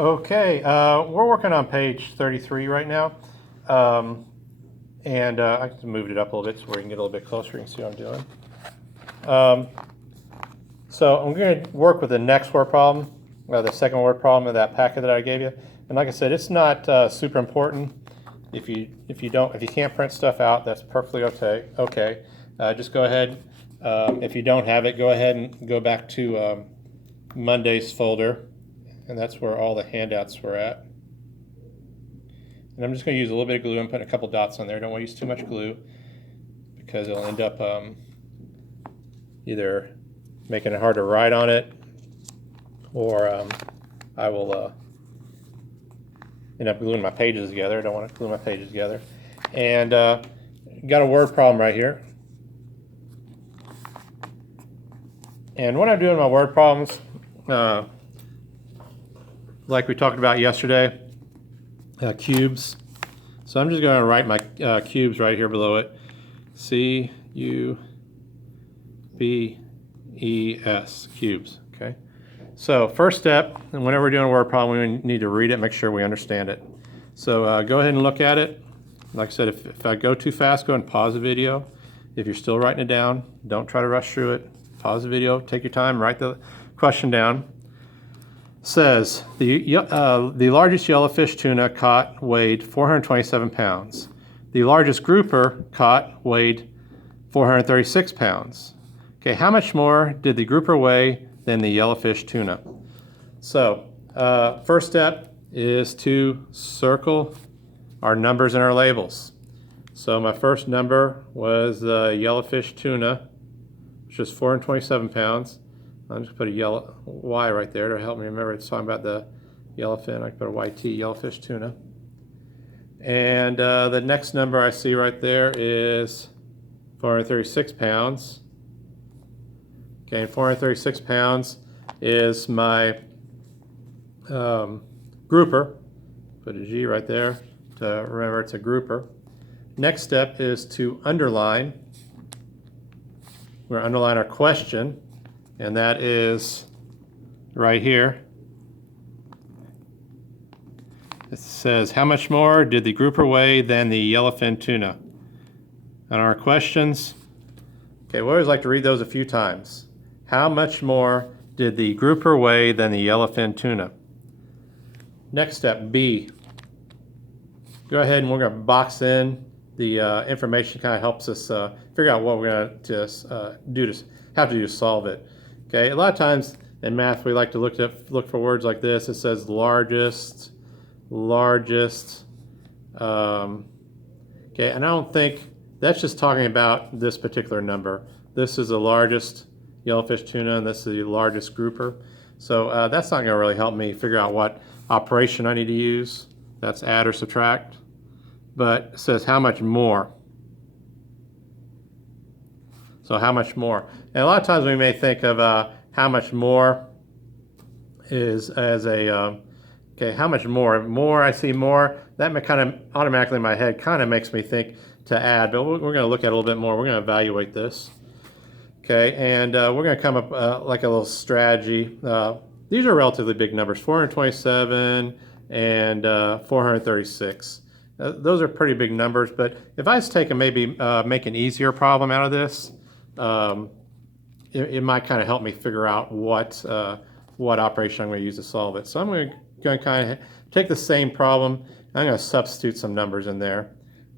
Okay, we're working on page 33 right now. And I just moved it up a little bit so we can get a little bit closer. You can see what I'm doing. So I'm going to work with the next word problem, the second word problem of that packet that I gave you. And like I said, it's not super important. If you can't print stuff out, that's perfectly okay. Just go ahead. If you don't have it, go ahead and go back to Monday's folder, and that's where all the handouts were at. And I'm just going to use a little bit of glue and put a couple dots on there. Don't want to use too much glue because it'll end up either making it hard to write on it, or I will end up gluing my pages together. I don't want to glue my pages together. And got a word problem right here. And what I'm doing in my word problems, like we talked about yesterday, cubes. So I'm just going to write my cubes right here below it. C-U-B-E-S, cubes. Okay. So first step, and whenever we're doing a word problem, we need to read it, make sure we understand it. So go ahead and look at it. Like I said, if I go too fast, go ahead and pause the video. If you're still writing it down, don't try to rush through it. Pause the video, take your time, write the question down. Says the largest yellowfish tuna caught weighed 427 pounds. The largest grouper caught weighed 436 pounds. Okay, how much more did the grouper weigh than the yellowfish tuna? So first step is to circle our numbers and our labels. So my first number was the yellowfish tuna, which is 427 pounds. I'm just going to put a yellow Y right there to help me remember it's talking about the yellowfin. I can put a YT, yellowfish tuna. And the next number I see right there is 436 pounds. Okay, and 436 pounds is my grouper. Put a G right there to remember it's a grouper. Next step is to underline. We're going to underline our question, and that is right here. It says, how much more did the grouper weigh than the yellowfin tuna? And our questions, okay, we always like to read those a few times. How much more did the grouper weigh than the yellowfin tuna? Next step, B. Go ahead and we're going to box in the information. Kind of helps us figure out what we're going to have to do to solve it. Okay, a lot of times in math we like to look for words like this. It says largest. Okay, and I don't think that's just talking about this particular number. This is the largest yellowfish tuna, and this is the largest grouper. So that's not going to really help me figure out what operation I need to use. That's add or subtract. But it says how much more. So how much more? And a lot of times we may think of how much more is as a, okay, how much more? More, I see more. That kind of automatically in my head kind of makes me think to add, but we're going to look at it a little bit more. We're going to evaluate this. Okay, and we're going to come up like a little strategy. These are relatively big numbers, 427 and 436. Those are pretty big numbers, but if I was to take and maybe make an easier problem out of this, it might kind of help me figure out what operation I'm going to use to solve it. So I'm going to kind of take the same problem. I'm going to substitute some numbers in there.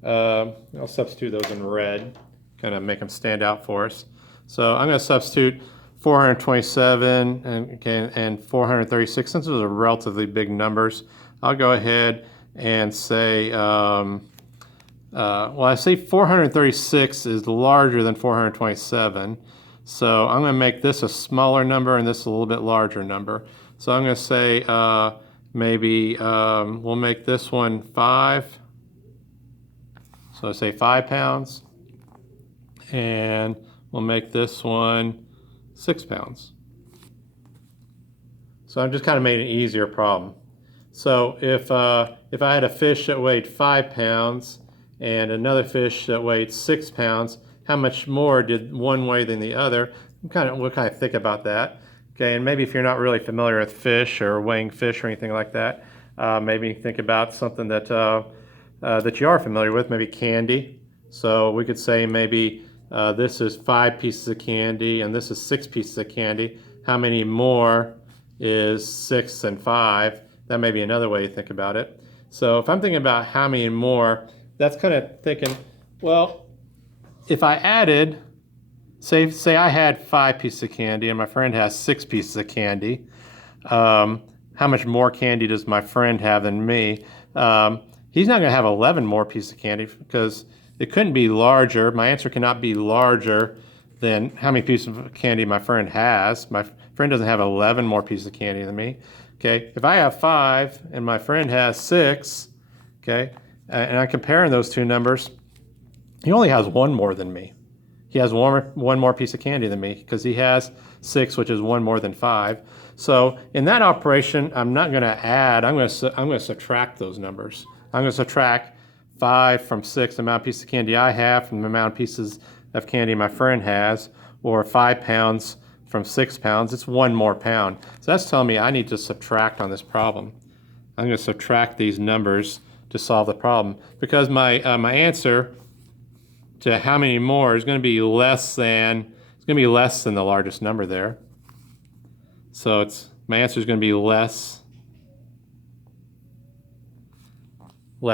I'll substitute those in red, kind of make them stand out for us. So I'm going to substitute 427 and 436. Since those are relatively big numbers, I'll go ahead and say, well, I say 436 is larger than 427. So I'm going to make this a smaller number and this a little bit larger number. So I'm going to say maybe we'll make this one 5. So I say 5 pounds. And we'll make this one 6 pounds. So I've just kind of made an easier problem. So if I had a fish that weighed 5 pounds and another fish that weighed 6 pounds, how much more did one weigh than the other? We'll kind of think about that. Okay, and maybe if you're not really familiar with fish or weighing fish or anything like that, maybe think about something that that you are familiar with, maybe candy. So we could say maybe this is 5 pieces of candy and this is 6 pieces of candy. How many more is 6 and 5? That may be another way to think about it. So if I'm thinking about how many more, that's kind of thinking, well, if I added, say I had 5 pieces of candy and my friend has 6 pieces of candy, how much more candy does my friend have than me? He's not going to have 11 more pieces of candy because it couldn't be larger. My answer cannot be larger than how many pieces of candy my friend has. My friend doesn't have 11 more pieces of candy than me. Okay, if I have 5 and my friend has 6, okay, and I'm comparing those two numbers, he only has 1 more than me. He has one more piece of candy than me because he has 6, which is 1 more than 5. So in that operation, I'm not going to add. I'm going to subtract those numbers. I'm going to subtract 5 from 6, the amount of pieces of candy I have, from the amount of pieces of candy my friend has, or 5 pounds from 6 pounds. It's 1 more pound. So that's telling me I need to subtract on this problem. I'm going to subtract these numbers to solve the problem because my answer to how many more is going to be less than the largest number there. So my answer is going to be less.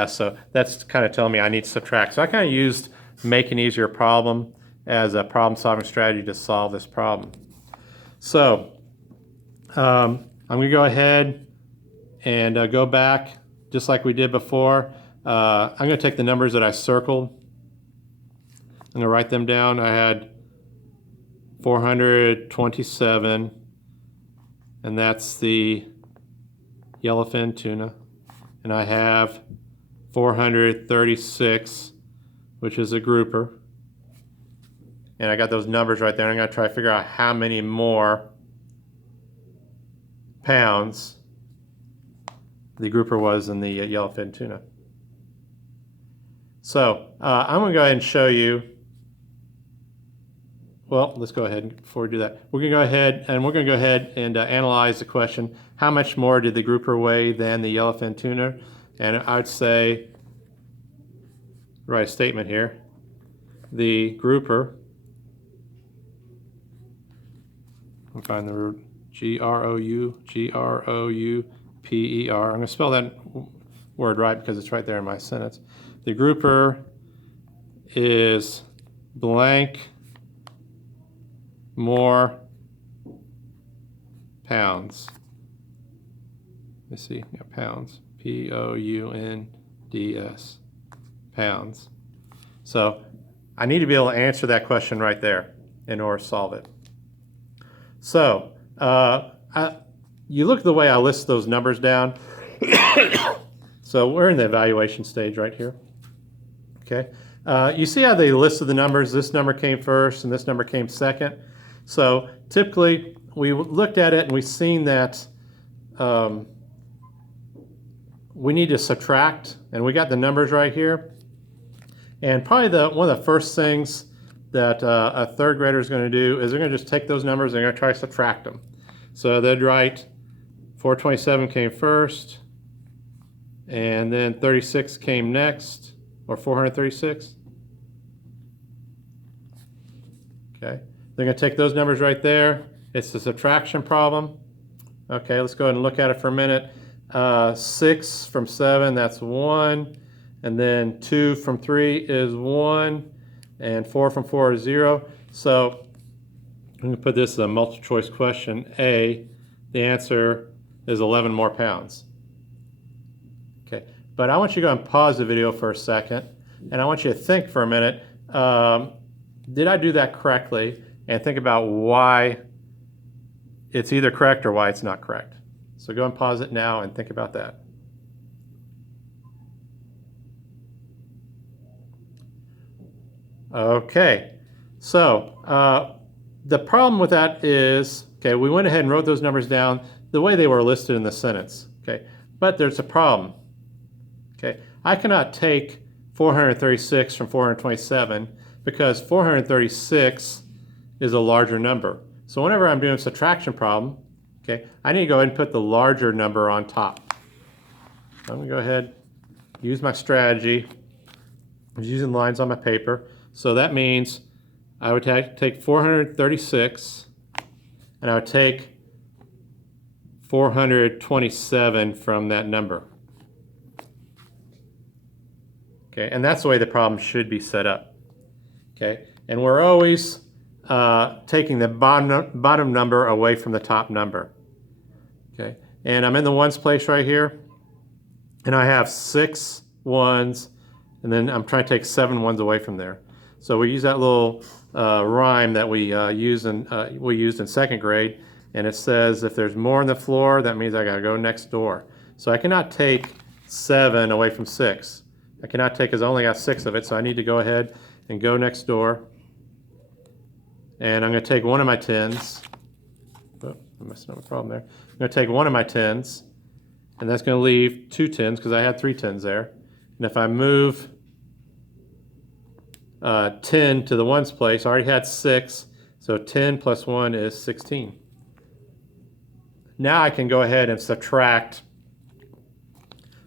So that's kind of telling me I need to subtract. So I kind of used make an easier problem as a problem solving strategy to solve this problem. So I'm going to go ahead and go back just like we did before. I'm going to take the numbers that I circled. I'm going to write them down. I had 427, and that's the yellowfin tuna. And I have 436, which is a grouper. And I got those numbers right there. I'm going to try to figure out how many more pounds the grouper was in the yellowfin tuna. So I'm going to go ahead and show you. Well, let's go ahead before we do that. We're going to go ahead and analyze the question, how much more did the grouper weigh than the yellowfin tuna? And I'd say, write a statement here. The grouper, I'll find the root, G-R-O-U-P-E-R. I'm going to spell that word right because it's right there in my sentence. The grouper is blank more pounds. Let's see, yeah, pounds. P-O-U-N-D-S. Pounds. So I need to be able to answer that question right there in order to solve it. So you look at the way I list those numbers down. So we're in the evaluation stage right here. Okay. You see how they listed the numbers? This number came first and this number came second. So typically we looked at it and we've seen that we need to subtract, and we got the numbers right here. And probably one of the first things that a third grader is going to do is they're going to just take those numbers and they're going to try to subtract them. So they'd write 427 came first, and then 36 came next, or 436. Okay, they're going to take those numbers right there. It's the subtraction problem. Okay, let's go ahead and look at it for a minute. 6 from 7, that's 1. And then 2 from 3 is 1. And 4 from 4 is 0. So I'm going to put this as a multiple choice question. A, the answer is 11 more pounds. Okay, but I want you to go and pause the video for a second. And I want you to think for a minute, did I do that correctly? And think about why it's either correct or why it's not correct. So go and pause it now and think about that. Okay, so the problem with that is, okay, we went ahead and wrote those numbers down the way they were listed in the sentence, okay, but there's a problem. Okay, I cannot take 436 from 427 because 436 is a larger number. So whenever I'm doing a subtraction problem, okay, I need to go ahead and put the larger number on top. I'm going to go ahead, use my strategy. I'm using lines on my paper. So that means I would take 436 and I would take 427 from that number. Okay, and that's the way the problem should be set up. Okay, and we're always taking the bottom number away from the top number. Okay, and I'm in the ones place right here, and I have 6 ones, and then I'm trying to take 7 ones away from there. So we use that little rhyme that we used in second grade, and it says if there's more on the floor, that means I gotta go next door. So I cannot take 7 away from 6. I cannot take, because I only got 6 of it, so I need to go ahead and go next door. And I'm going to take one of my 10s. Oh, I must have a problem there. I'm going to take one of my 10s, and that's going to leave 2 10s because I had 3 10s there. And if I move 10 to the ones place, I already had 6, so 10 plus 1 is 16. Now I can go ahead and subtract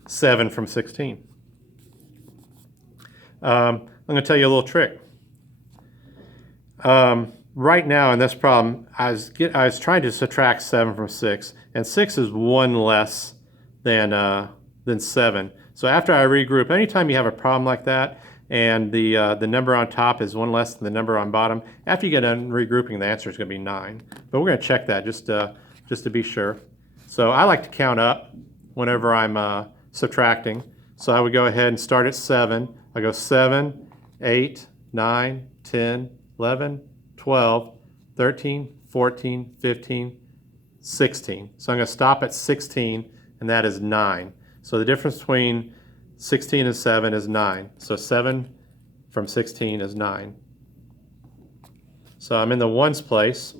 7 from 16. I'm going to tell you a little trick. Right now in this problem, I was trying to subtract 7 from 6, and 6 is 1 less than 7. So after I regroup, anytime you have a problem like that, and the number on top is 1 less than the number on bottom, after you get done regrouping, the answer is going to be 9. But we're going to check that just to be sure. So I like to count up whenever I'm subtracting. So I would go ahead and start at 7. I go 7, 8, 9, 10, 11, 12, 13, 14, 15, 16. So I'm going to stop at 16, and that is 9. So the difference between 16 and 7 is 9. So 7 from 16 is 9. So I'm in the ones place.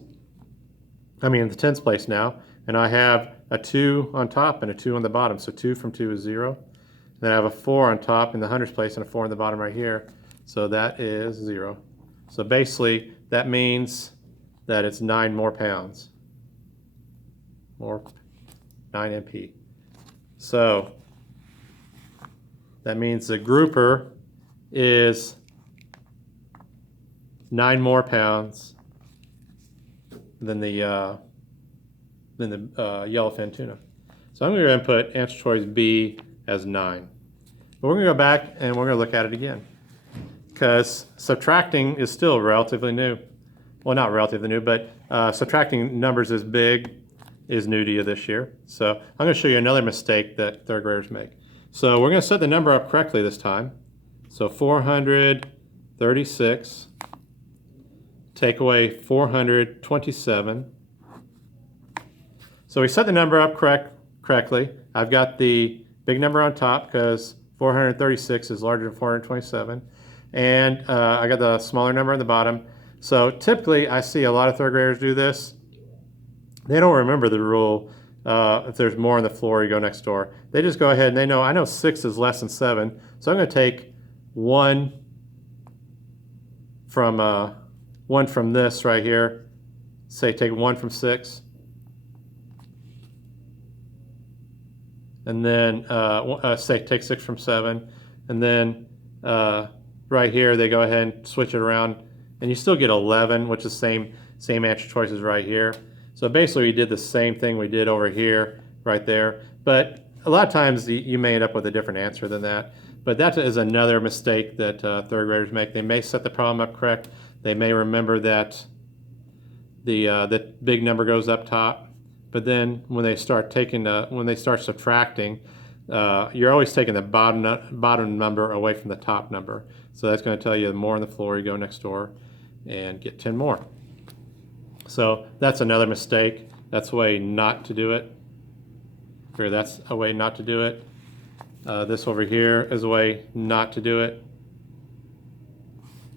In the tens place now, and I have a 2 on top and a 2 on the bottom. So 2 from 2 is 0. Then I have a 4 on top in the hundreds place and a 4 on the bottom right here. So that is 0. So basically, that means that it's 9 more pounds. 9 MP. So that means the grouper is 9 more pounds than the yellowfin tuna. So I'm going to input answer choice B as 9. But we're going to go back and we're going to look at it again, because subtracting is still relatively new. Well, not relatively new, but subtracting numbers is new to you this year. So I'm going to show you another mistake that third graders make. So we're going to set the number up correctly this time. So 436, take away 427. So we set the number up correctly. I've got the big number on top because 436 is larger than 427. And I got the smaller number on the bottom. So typically I see a lot of third graders do this. They don't remember the rule, if there's more on the floor, you go next door. They just go ahead and I know 6 is less than 7. So I'm going to take 1 from this right here. Say take 1 from 6. And then say take 6 from 7, and then right here they go ahead and switch it around, and you still get 11, which is same answer choices right here. So basically we did the same thing we did over here, right there, but a lot of times you may end up with a different answer than that. But that is another mistake that third graders make. They may set the problem up correct. They may remember that the big number goes up top. But then when they start subtracting, you're always taking the bottom number away from the top number. So that's going to tell you the more on the floor, you go next door and get 10 more. So that's another mistake. That's a way not to do it. Or that's a way not to do it. This over here is a way not to do it.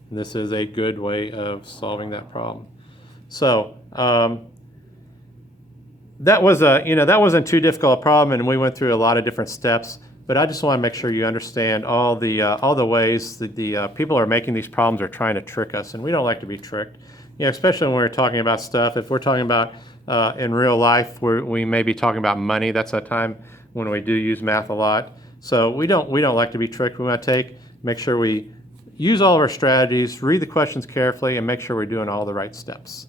And this is a good way of solving that problem. So that wasn't too difficult a problem, and we went through a lot of different steps. But I just want to make sure you understand all the ways that the people who are making these problems are trying to trick us, and we don't like to be tricked. especially when we're talking about stuff. If we're talking about in real life, we may be talking about money. That's a time when we do use math a lot. So we don't like to be tricked. We want to make sure we use all of our strategies, read the questions carefully, and make sure we're doing all the right steps.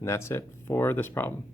And that's it for this problem.